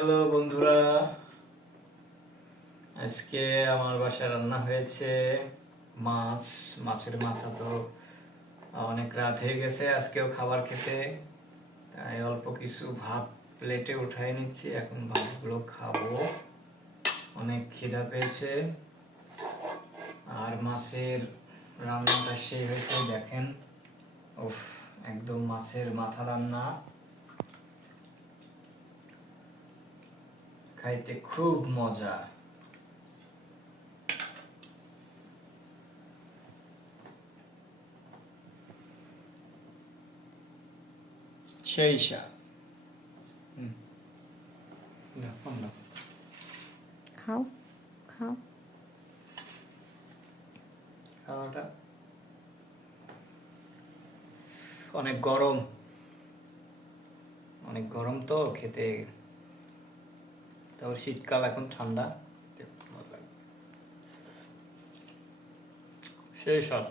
Hello বন্ধুরা, আজকে আমার বাসায় রান্না হয়েছে মাছের মাথা। তো অনেক রাত হয়ে গেছে আজকেও খাবার খেতে, তাই অল্প কিছু ভাত প্লেটে উঠাই নিচ্ছি। এখন ভাতগুলো খাবো, অনেক খিদা পেয়েছে। আর মাছের রান্নাটা সেই হয়েছে, দেখেন। উফ, একদম মাছের মাথা রান্না, খাইতে খুব মজা। সেই স্বাদ। খাও খাও। খাওয়াটা অনেক গরম, অনেক গরম তো খেতে, তাও শীতকাল, এখন ঠান্ডা, সেই স্বাদ।